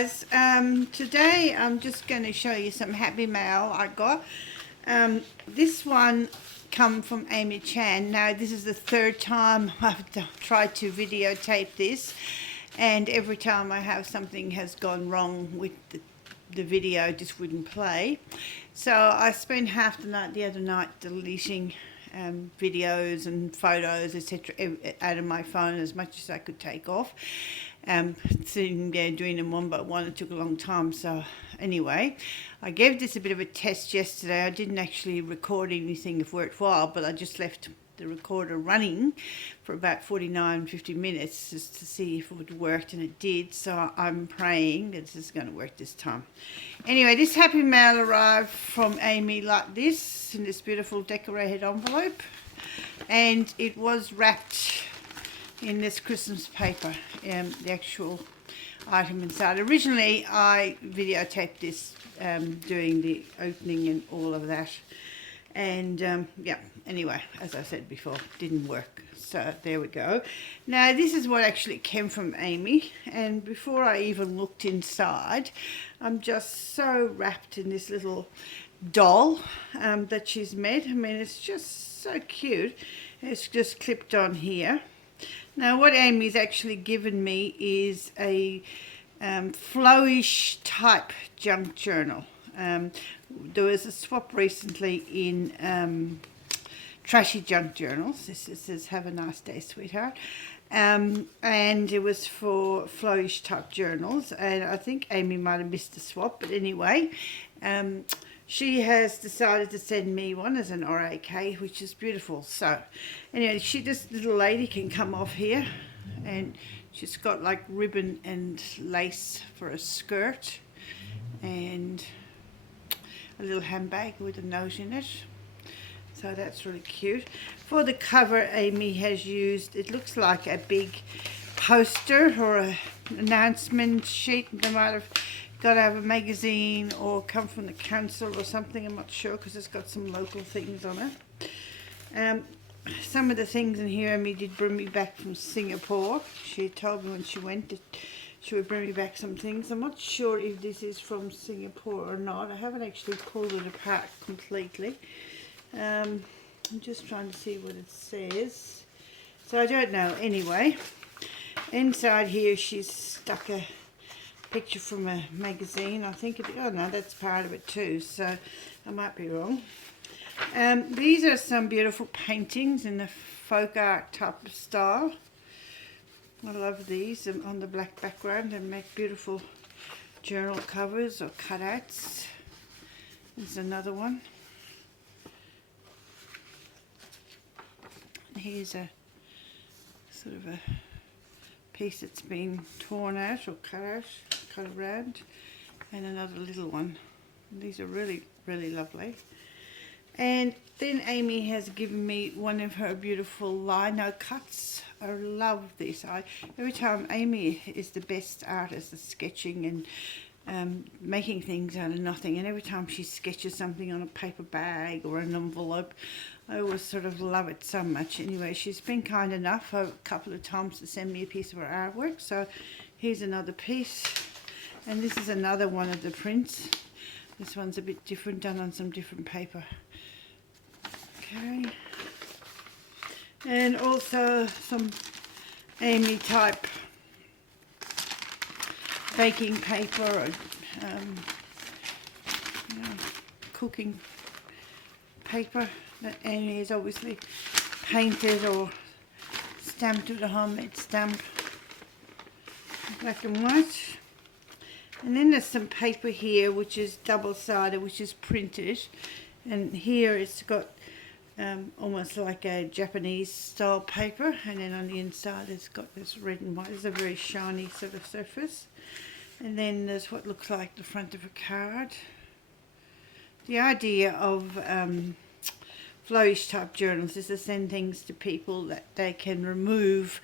guys, today I'm just going to show you some happy mail I got. This one come from Amy Chan. Now this is the third time I've tried to videotape this, and every time I have something has gone wrong with the video, just wouldn't play. So I spent half the night the other night deleting videos and photos, etc., out of my phone as much as I could take off. Sitting there doing them one by one, it took a long time. So anyway, I gave this a bit of a test yesterday. I didn't actually record anything of worthwhile, but I just left the recorder running for about 49-50 minutes just to see if it would work, and it did. So I'm praying that this is going to work this time. Anyway, this happy mail arrived from Amy like this, in this beautiful decorated envelope, and it was wrapped in this Christmas paper, the actual item inside. Originally I videotaped this doing the opening and all of that, and yeah, anyway, as I said before, didn't work. So there we go. Now this is what actually came from Amy, and before I even looked inside, I'm just so wrapped in this little doll that she's made. I mean, it's just so cute. It's just clipped on here. Now what Amy's actually given me is a flowish type junk journal. There was a swap recently in Trashy Junk journals. This says, "Have a nice day, sweetheart." And it was for flowish type journals, and I think Amy might have missed the swap, but anyway, she has decided to send me one as an RAK, which is beautiful. So anyway, this little lady can come off here, and she's got like ribbon and lace for a skirt, and a little handbag with a note in it. So that's really cute. For the cover, Amy has used, it looks like a big poster or an announcement sheet. They might have got out of a magazine or come from the council or something, I'm not sure, because it's got some local things on it. Some of the things in here, Amy did bring me back from Singapore. She told me when she went that she would bring me back some things. I'm not sure if this is from Singapore or not. I haven't actually pulled it apart completely. I'm just trying to see what it says. So I don't know. Anyway, inside here she's stuck a picture from a magazine. I think oh no, that's part of it too, so I might be wrong. These are some beautiful paintings in the folk art type of style. I love these on the black background, and make beautiful journal covers or cutouts. There's another one. Here's a sort of a piece that's been torn out or cut around, and another little one. These are really, really lovely. And then Amy has given me one of her beautiful lino cuts. I love this. Every time, Amy is the best artist at sketching and making things out of nothing, and every time she sketches something on a paper bag or an envelope, I always sort of love it so much. Anyway, she's been kind enough a couple of times to send me a piece of her artwork. So here's another piece, and this is another one of the prints. This one's a bit different, done on some different paper. Okay, and also some Amy type baking paper or cooking paper that Amy has obviously painted or stamped with a homemade stamp, black and white. And then there's some paper here which is double-sided, which is printed, and here it's got almost like a Japanese style paper, and then on the inside it's got this red and white. It's a very shiny sort of surface. And then there's what looks like the front of a card. The idea of flowish type journals is to send things to people that they can remove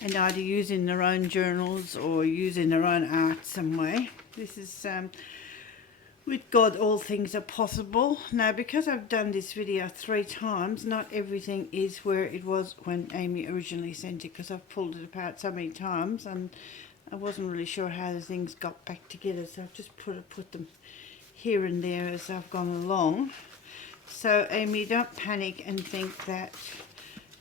and either use in their own journals or use in their own art some way. This is with God all things are possible. Now because I've done this video 3 times, not everything is where it was when Amy originally sent it, because I've pulled it apart so many times, and I wasn't really sure how the things got back together, so I've just put them here and there as I've gone along. So Amy, don't panic and think that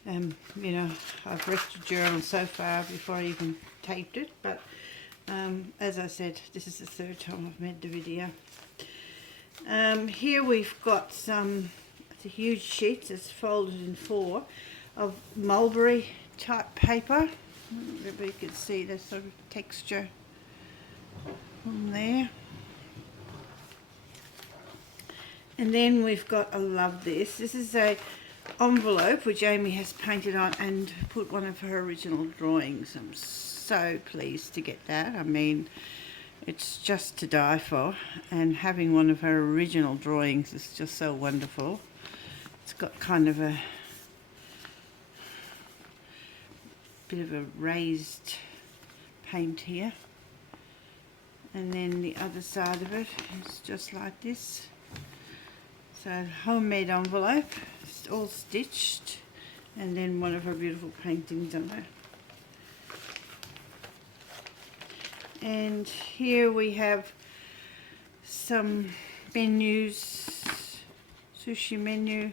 you know, I've wrecked your journal so far before I even taped it, but as I said, this is the third time I've made the video. Here we've got some, it's a huge sheet, it's folded in 4, of mulberry type paper. Maybe you can see the sort of texture from there. And then we've got, I love this. This is a envelope which Amy has painted on and put one of her original drawings. I'm so pleased to get that. I mean, it's just to die for, and having one of her original drawings is just so wonderful. It's got kind of a bit of a raised paint here, and then the other side of it is just like this. So homemade envelope, it's all stitched, and then one of her beautiful paintings on it. And here we have some menus, sushi menu,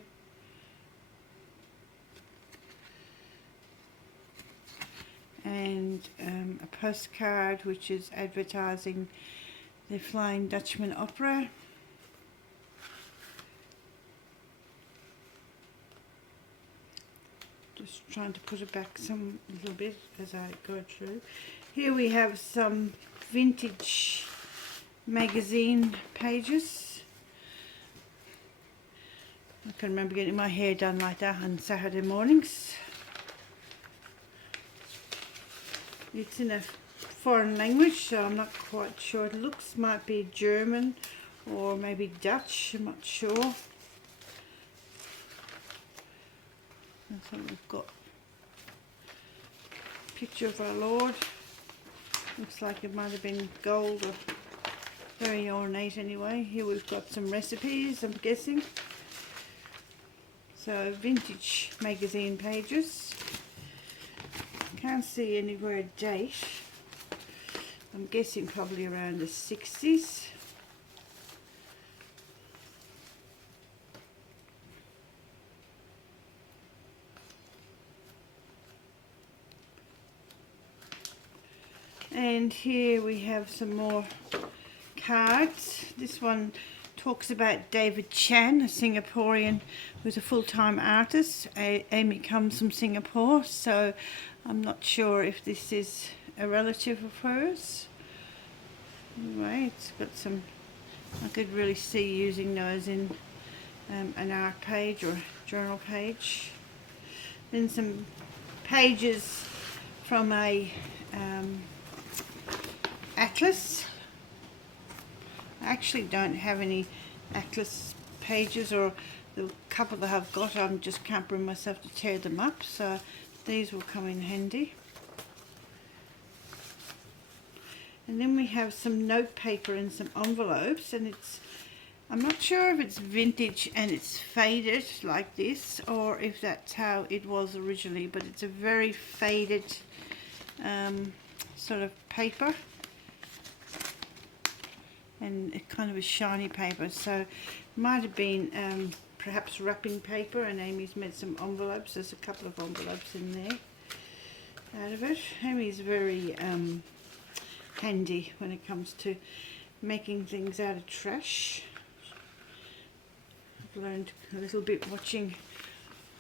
and a postcard which is advertising the Flying Dutchman Opera. Just trying to put it back some little bit as I go through. Here we have some vintage magazine pages. I can remember getting my hair done like that on Saturday mornings. It's in a foreign language, so I'm not quite sure. It looks might be German or maybe Dutch, I'm not sure. And so we've got a picture of our Lord. Looks like it might have been gold or very ornate anyway. Here we've got some recipes, I'm guessing. So vintage magazine pages. Can't see anywhere a date. I'm guessing probably around the 60s. And here we have some more cards. This one talks about David Chan, a Singaporean who's a full-time artist. Amy comes from Singapore, so I'm not sure if this is a relative of hers. Anyway, it's got some, I could really see using those in an art page or journal page. Then some pages from a atlas. I actually don't have any atlas pages, or the couple that I've got I just can't bring myself to tear them up, so these will come in handy. And then we have some note paper and some envelopes, and it's, I'm not sure if it's vintage and it's faded like this or if that's how it was originally, but it's a very faded sort of paper, and it kind of a shiny paper, so it might have been perhaps wrapping paper, and Amy's made some envelopes. There's a couple of envelopes in there out of it. Amy's very handy when it comes to making things out of trash. I've learned a little bit watching,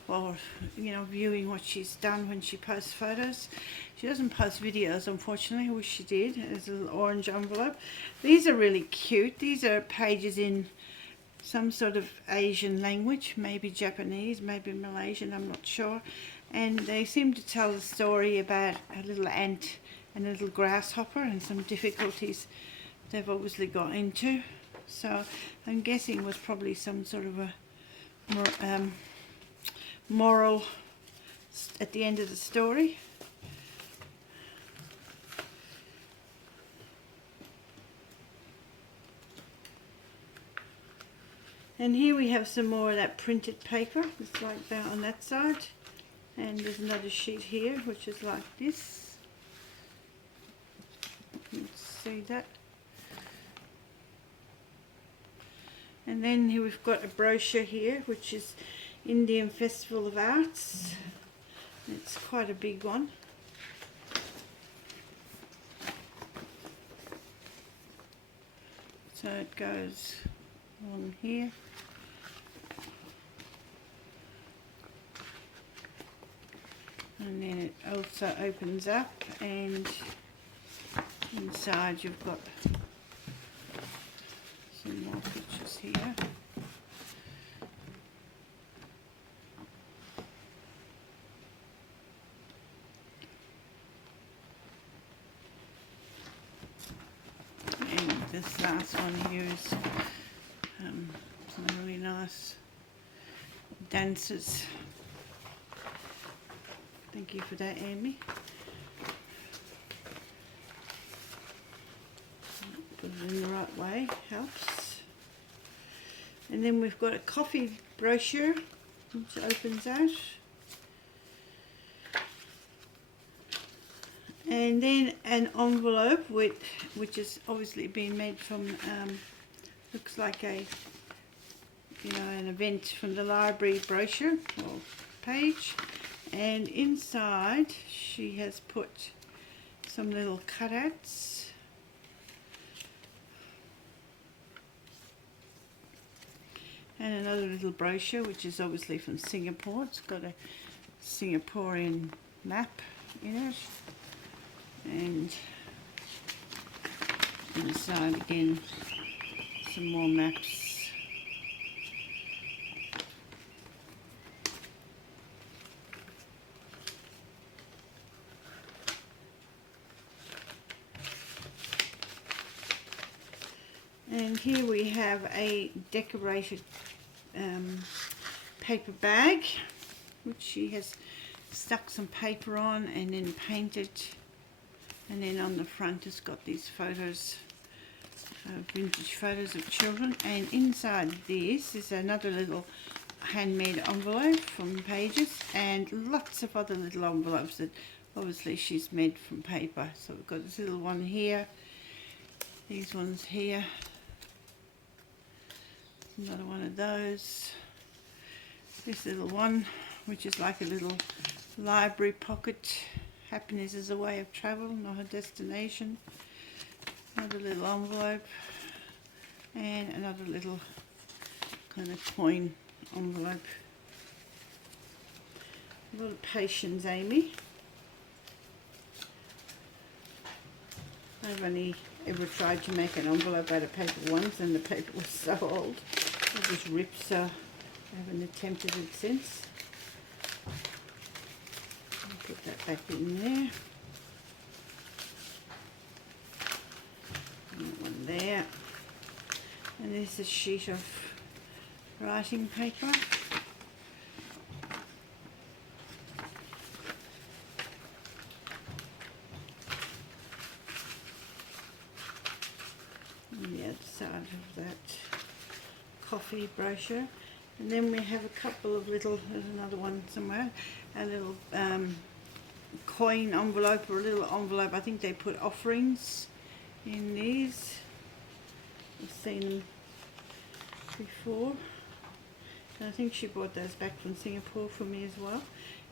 or you know, viewing what she's done when she posts photos. She doesn't post videos, unfortunately. I wish she did. There's a little orange envelope. These are really cute. These are pages in some sort of Asian language, maybe Japanese, maybe Malaysian, I'm not sure. And they seem to tell a story about a little ant and a little grasshopper and some difficulties they've obviously got into. So I'm guessing it was probably some sort of a moral at the end of the story. And here we have some more of that printed paper. It's like that on that side. And there's another sheet here which is like this. see that. And then here we've got a brochure here, which is Indian Festival of Arts. It's quite a big one. So it goes on here. And then it also opens up, and inside you've got some more pictures here. And this last one here is some really nice dancers. Thank you for that, Amy. Put it in the right way, helps. And then we've got a coffee brochure, which opens out. And then an envelope which is obviously been made from, looks like a, an event from the library brochure or page. And inside she has put some little cutouts. And another little brochure, which is obviously from Singapore. It's got a Singaporean map in it. And inside again, some more maps. And here we have a decorated paper bag, which she has stuck some paper on and then painted. And then on the front it's got these photos, vintage photos of children. And inside this is another little handmade envelope from Pages, and lots of other little envelopes that obviously she's made from paper. So we've got this little one here, these ones here, another one of those, this little one which is like a little library pocket. Happiness is a way of travel, not a destination. Another little envelope, and another little kind of coin envelope. A lot of patience, Amy. I've only ever tried to make an envelope out of paper once, and the paper was so old it just ripped, so I haven't attempted it since. I'll put that back in there. And that one there. And this is a sheet of writing paper. On the other side of that coffee brochure. And then we have a couple of little, there's another one somewhere, a little coin envelope, or a little envelope. I think they put offerings in these. I've seen them before. And I think she brought those back from Singapore for me as well.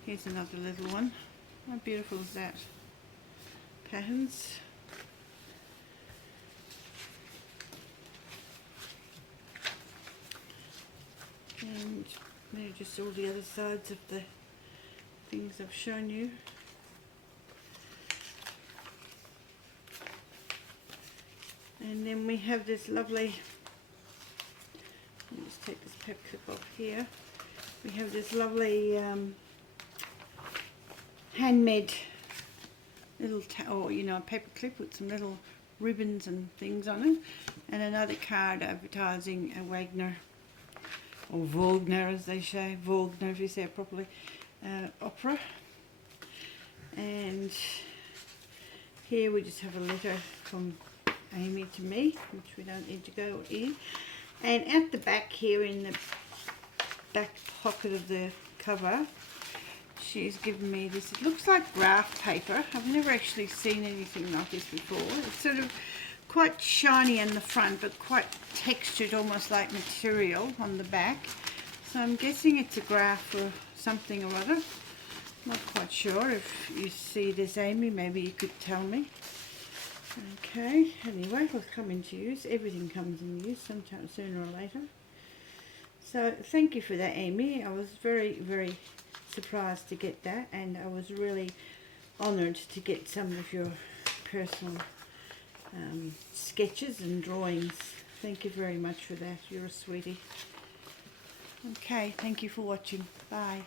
Here's another little one. How beautiful is that? Patterns. And they're just all the other sides of the things I've shown you. And then we have this lovely, let's take this paper clip off here. We have this lovely handmade little, paper clip with some little ribbons and things on it. And another card advertising a Wagner, or Wagner as they say, Wagner if you say it properly, opera. And here we just have a letter from Amy to me, which we don't need to go in. And at the back here, in the back pocket of the cover, she's given me this, it looks like graph paper. I've never actually seen anything like this before. It's sort of quite shiny in the front, but quite textured, almost like material on the back. So I'm guessing it's a graph or something or other. Not quite sure. If you see this, Amy, maybe you could tell me. Okay, anyway, will come into use. Everything comes in use sometime sooner or later. So thank you for that, Amy. I was very, very surprised to get that, and I was really honoured to get some of your personal sketches and drawings. Thank you very much for that. You're a sweetie. Okay, thank you for watching. Bye.